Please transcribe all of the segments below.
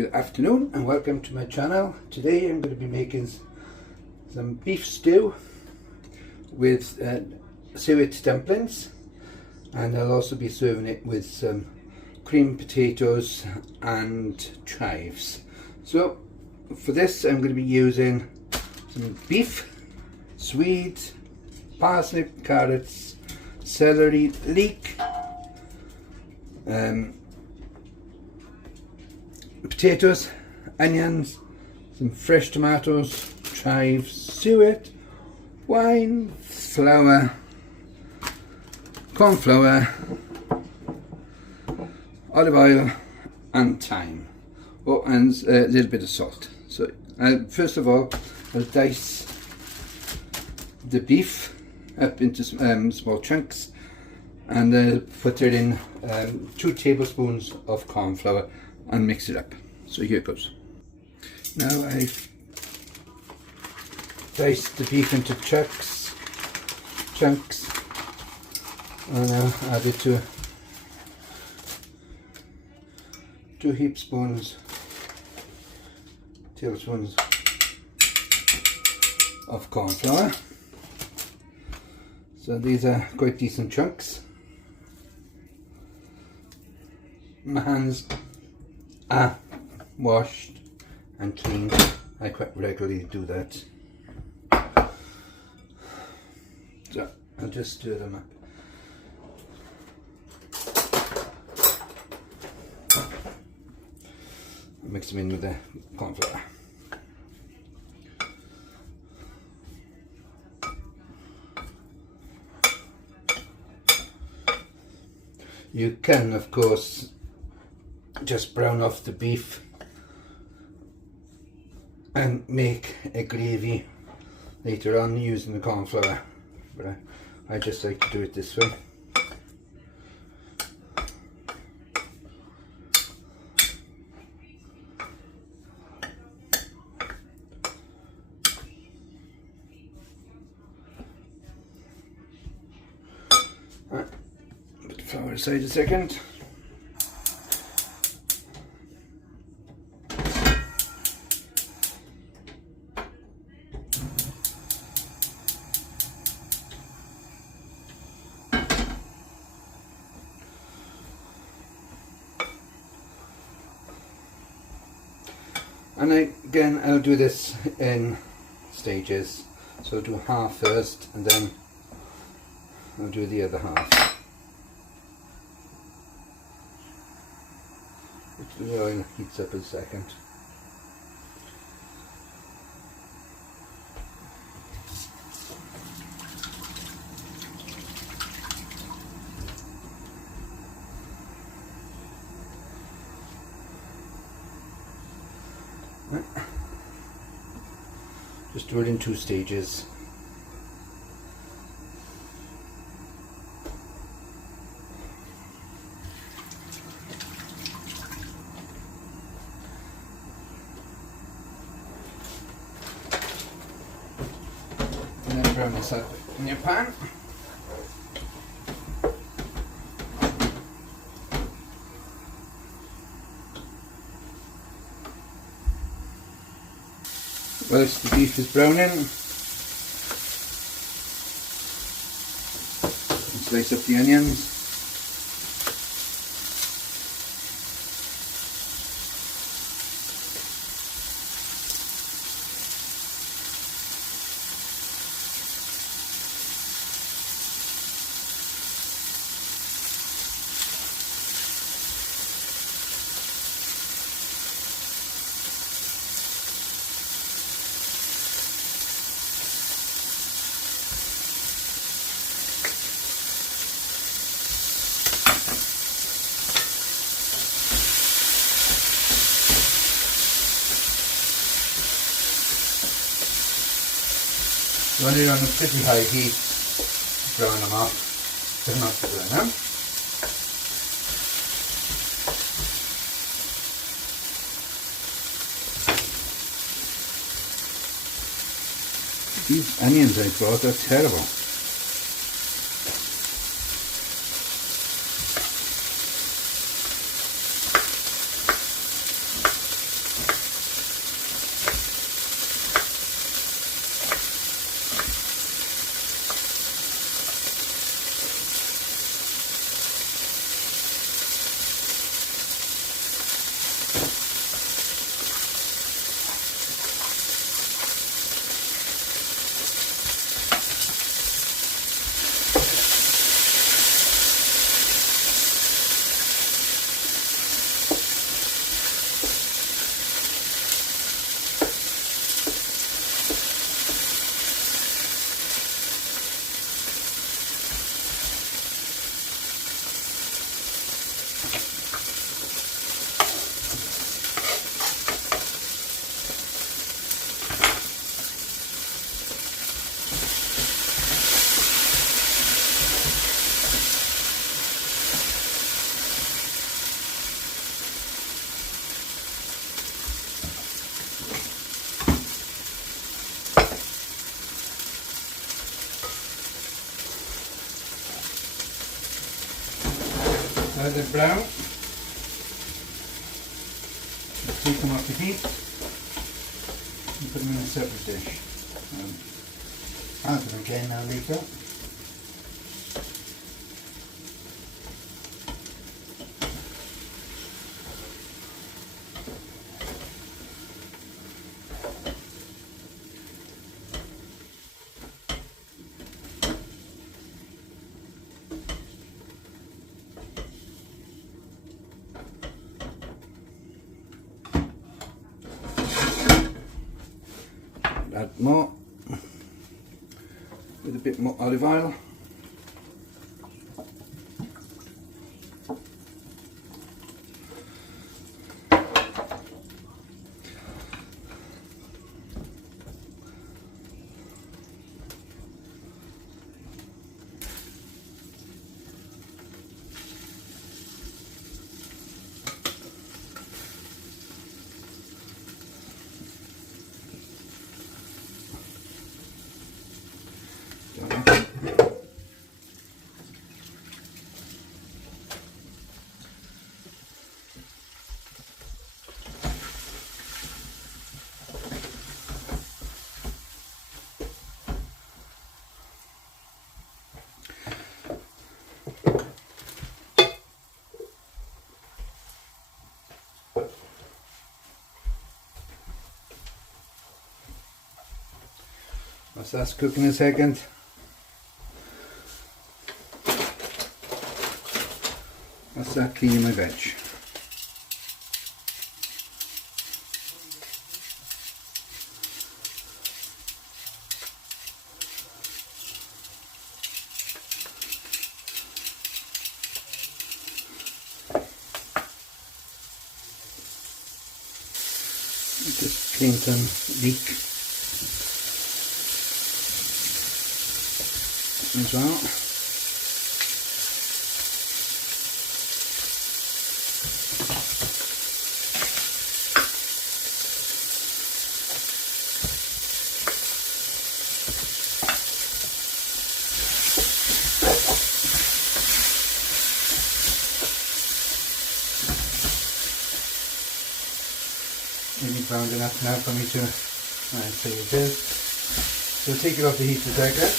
Good afternoon and welcome to my channel. Today I'm going to be making some beef stew with suet dumplings, and I'll also be serving it with some creamed potatoes and chives. So for this I'm going to be using some beef, swede, parsnip, carrots, celery, leek, potatoes, onions, some fresh tomatoes, chives, suet, wine, flour, corn flour, olive oil and thyme. Oh, and a little bit of salt. So first of all I'll dice the beef up into small chunks, and then put it in 2 tablespoons of corn flour and mix it up. So here it goes. Now I've diced the beef into chunks, and I'll add it to 2 tablespoons of corn flour. So these are quite decent chunks. My hands are washed and cleaned. I quite regularly do that. So I'll just stir them up. Mix them in with the corn flour. You can, of course, just brown off the beef and make a gravy later on using the corn flour, but I just like to do it this way. Right, put the flour aside a second. And again, I'll do this in stages. So I'll do half first, and then I'll do the other half. The oil heats up in a second. Just do it in 2 stages. And then brown this up in your pan. Whilst the beef is browning, slice up the onions. Run it on a pretty high heat, brown them off, but not to burn them. These onions I bought are terrible. Let it brown. Take them off the heat and put them in a separate dish. Add them again now later. Add more with a bit more olive oil. Whilst that's cooking a second, I'll start cleaning my veg. Just clean some leek as well. Maybe browned enough now for me to say it is. So take it off the heat for a second.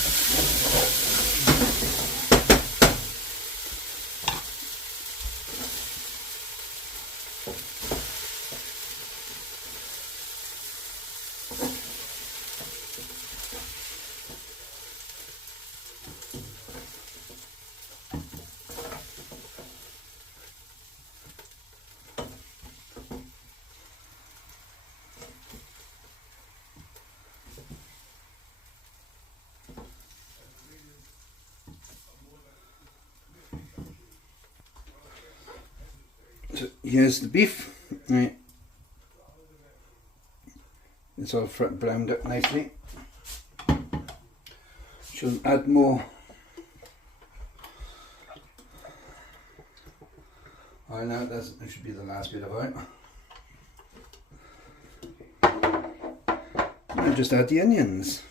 So here's the beef. Right. It's all browned up nicely. Should add more oil now. That should be the last bit of oil. And just add the onions.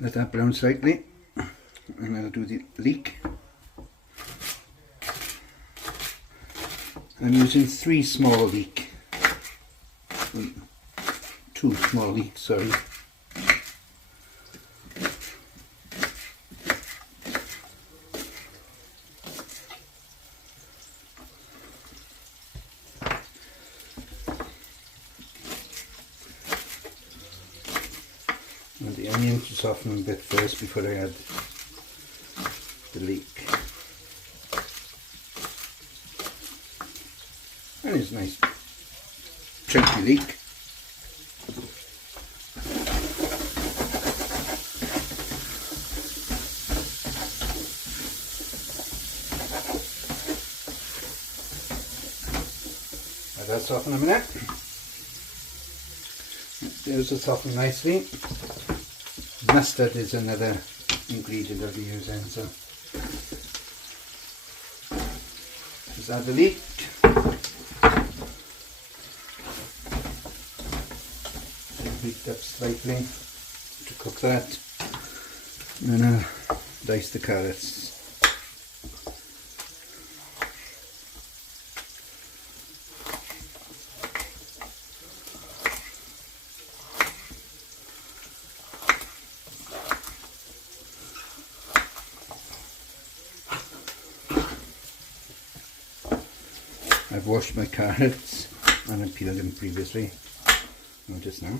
Let that brown slightly, and I'll do the leek. I'm using 3 small leek, 2 small leeks, sorry. And the onion to soften a bit first before I add the leek. And it's nice chunky leek. Let that soften a minute. There's it softened nicely. Mustard is another ingredient I'll be using. So just add the leek. Heat up slightly to cook that. And then I'll dice the carrots. I've washed my carrots and I peeled them previously, not just now.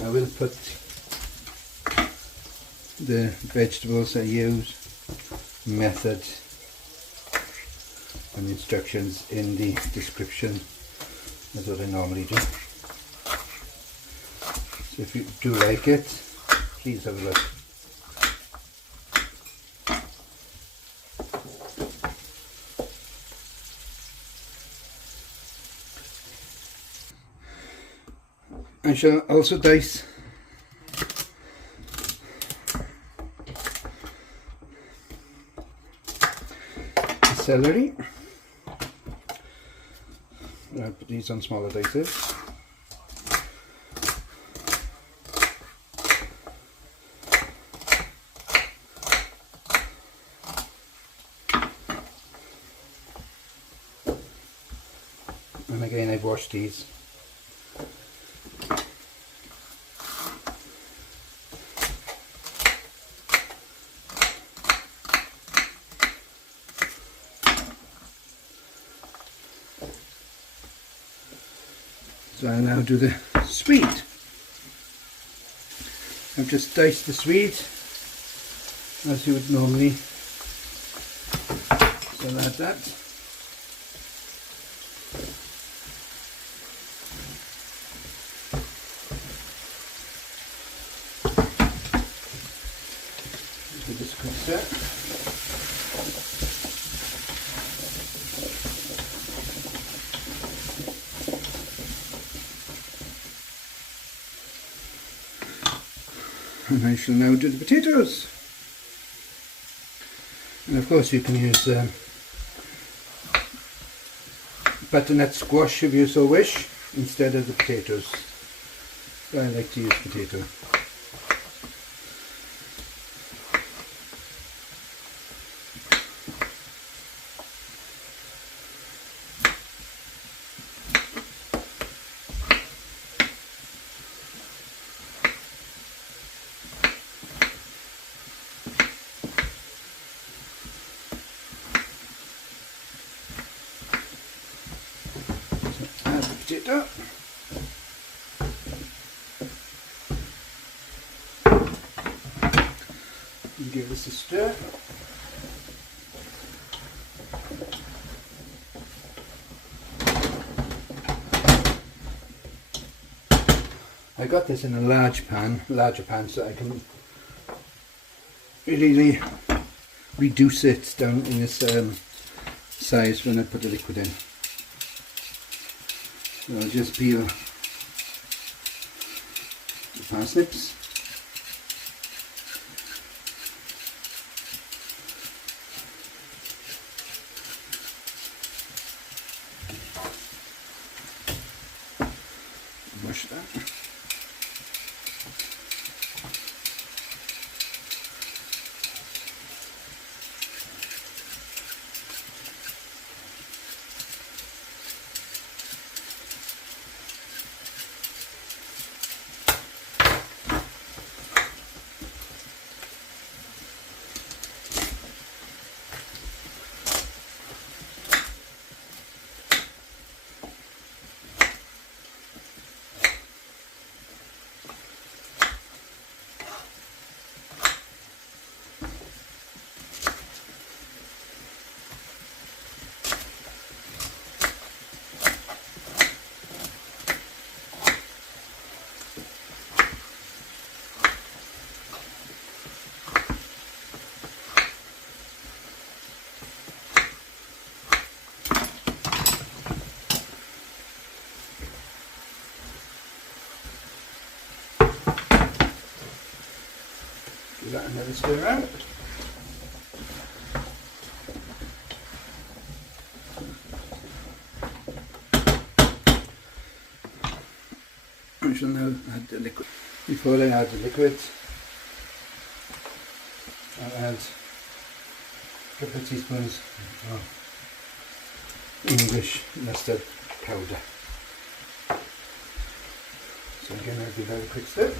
I will put the vegetables I use, method and instructions in the description. That's what I normally do. So if you do like it, please have a look. I shall also dice the celery. I'll put these on smaller dices. And again, I've washed these. So I'll now do the swede. I've just diced the swede as you would normally. So I'll add that. So this cooks that. And I shall now do the potatoes. And of course you can use butternut squash if you so wish instead of the potatoes. But I like to use potato. Potato. And give this a stir. I got this in a larger pan so I can really reduce it down in this size when I put the liquid in. So I'll just peel the parsnips. Wash that. Another stir around. I shall now add the liquid. Before I add the liquid, I'll add a couple of teaspoons of English mustard powder. So again, I'll give that a quick stir.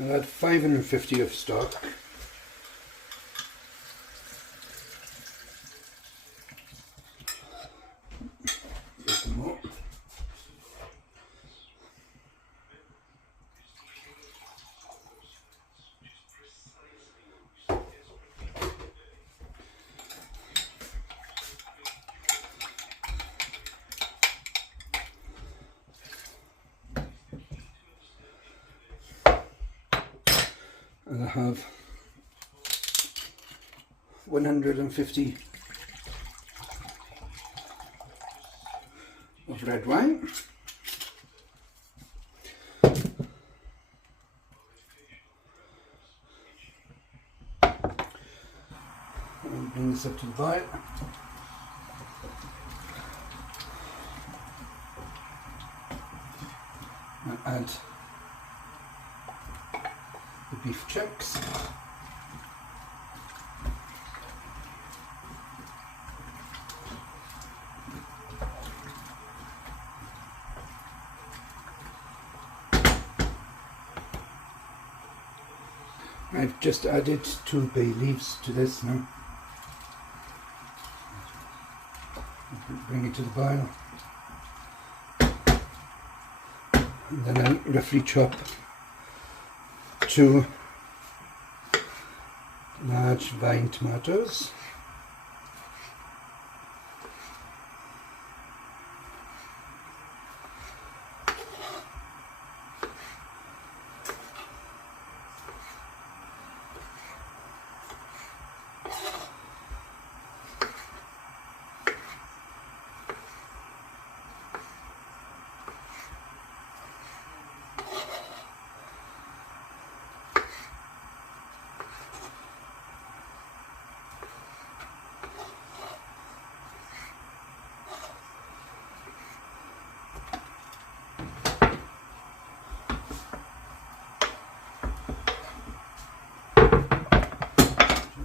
I'll add 550 of stock. Some more. And I have 150 of red wine. And bring this up to the boil. And add the beef chunks. I've just added 2 bay leaves to this now. Bring it to the boil. And then I'll roughly chop 2 large vine tomatoes.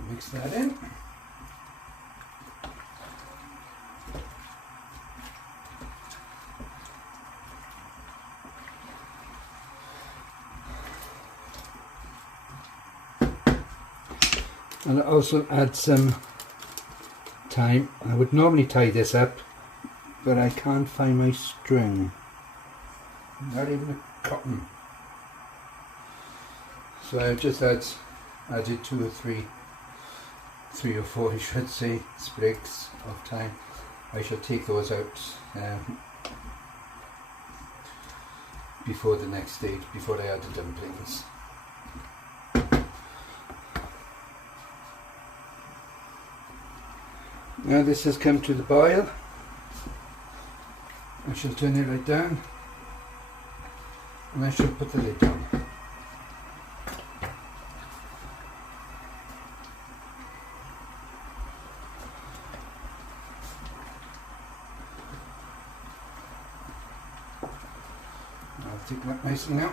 Mix that in. And I'll also add some thyme. I would normally tie this up, but I can't find my string. Not even a cotton. So I've just added 2 or 3 or 4, I should say, sprigs of thyme. I shall take those out before the next stage, before I add the dumplings. Now this has come to the boil. I shall turn it right down and I shall put the lid on. I'll take that nicely now.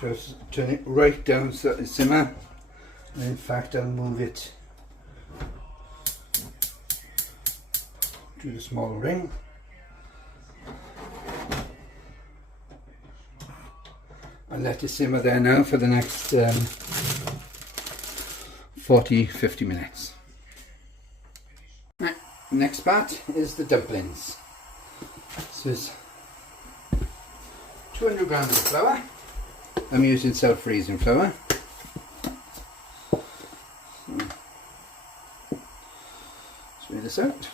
Just turn it right down so that it simmer. And in fact, I'll move it to the small ring. I'll let it simmer there now for the next 40-50 minutes. Right, next part is the dumplings. This is 200 grams of flour. I'm using self-freezing flour. Spread this out.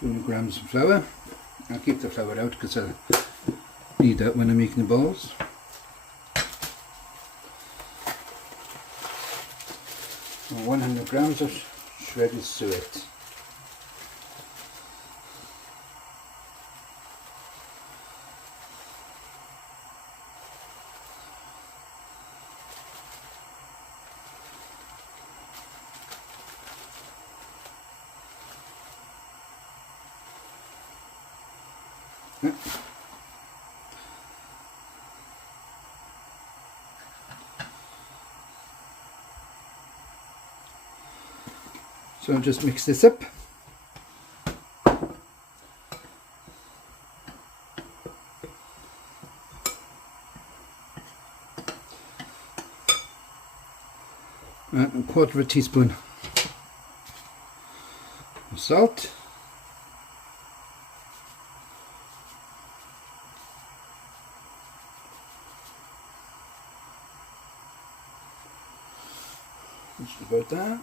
200 grams of flour. I'll keep the flour out because I'll need that when I'm making the balls. And 100 grams of shredded suet. So I'll just mix this up. And a quarter of a teaspoon of salt. Just about that.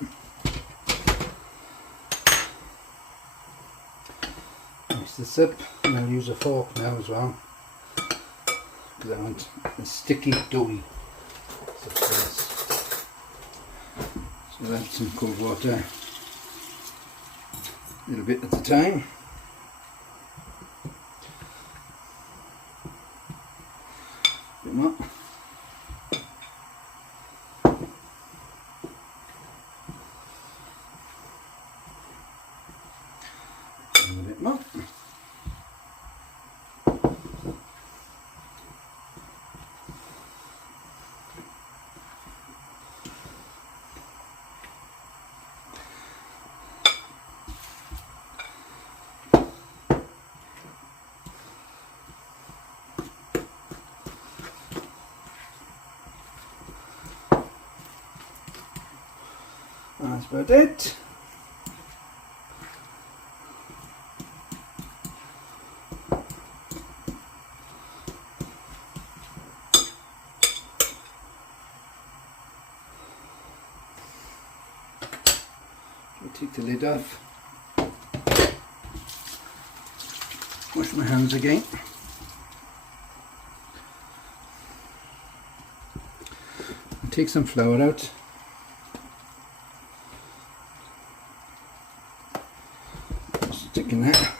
Mix this up, and I'll use a fork now as well because I want a sticky, doughy substance. So that's some cold water, a little bit at a time. A bit more. A bit more. That's about it. Take the lid off, wash my hands again. Take some flour out. Stick in that.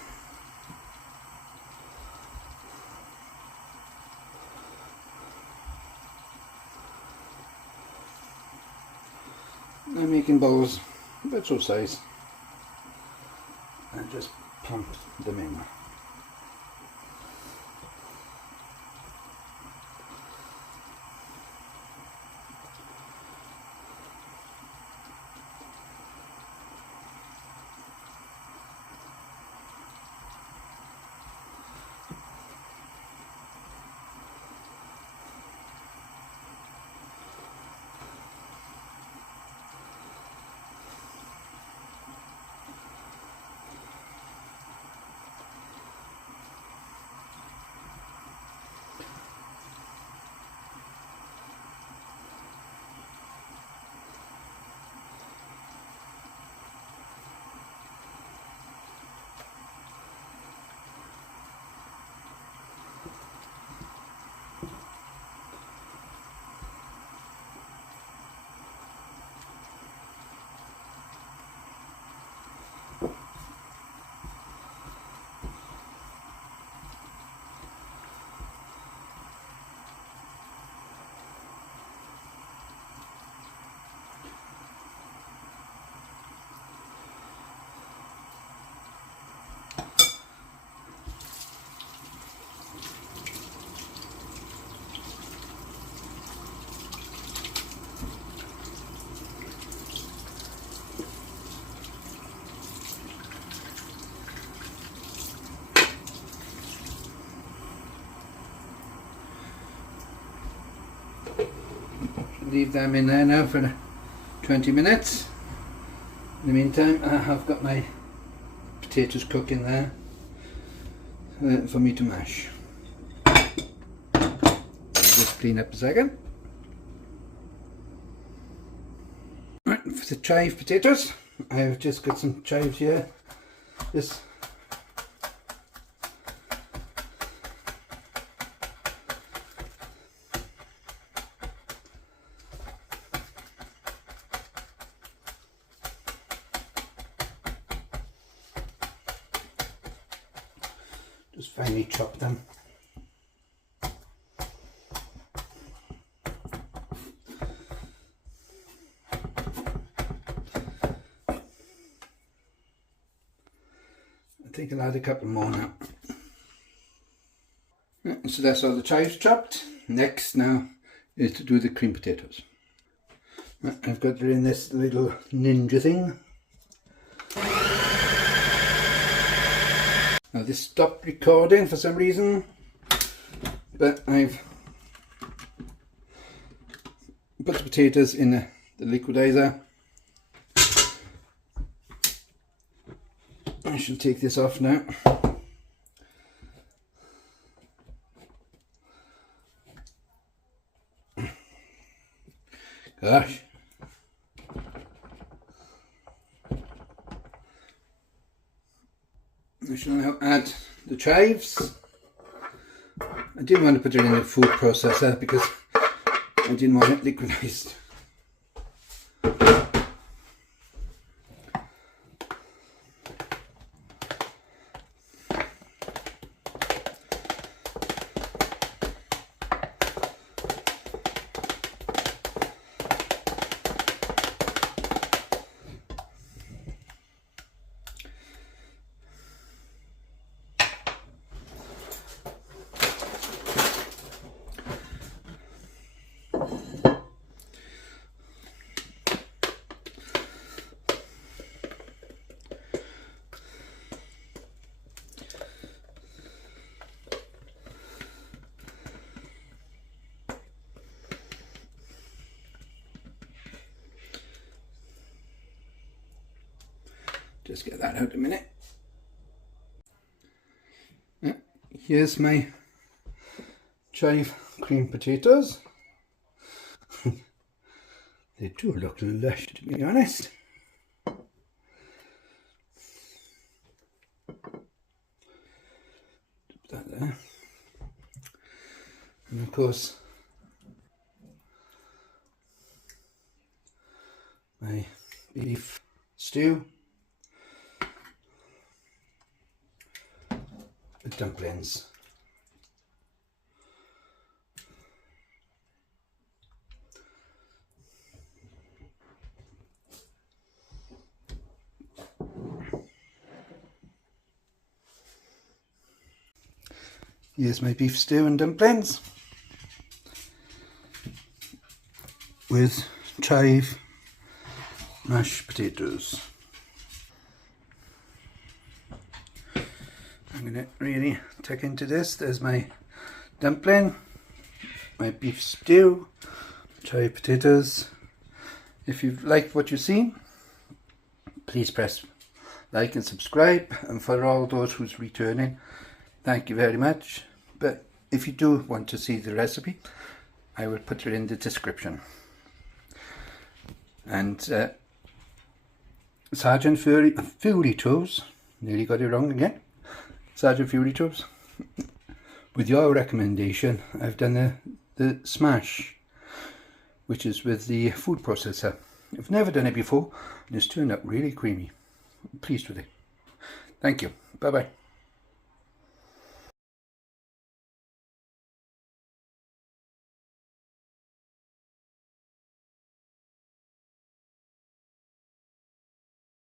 I'm making balls about your size and just pump them in. Leave them in there now for 20 minutes. In the meantime, I have got my potatoes cooking there for me to mash. Just clean up a second. Right, for the chive potatoes, I've just got some chives here. Just Just finely chop them. I think I'll add a couple more now. So that's all the chives chopped. Next now is to do the cream potatoes. I've got her in this little ninja thing. Now this stopped recording for some reason, but I've put the potatoes in the liquidizer. I shall take this off now. Gosh. I shall now add the chives. I didn't want to put it in the food processor because I didn't want it liquidized. Just get that out a minute. Here's my chive cream potatoes. They do look lush, to be honest. Put that there. And of course, my beef stew with dumplings. Here's my beef stew and dumplings with chive mashed potatoes. I'm going to really tuck into this. There's my dumpling, my beef stew, chive potatoes. If you've liked what you've seen, please press like and subscribe, and for all those who's returning, thank you very much. But if you do want to see the recipe, I will put it in the description. And Sergeant Fury Toes, nearly got it wrong again. Sergeant Fury Toes, with your recommendation, I've done the smash, which is with the food processor. I've never done it before, and it's turned out really creamy. I'm pleased with it. Thank you. Bye bye.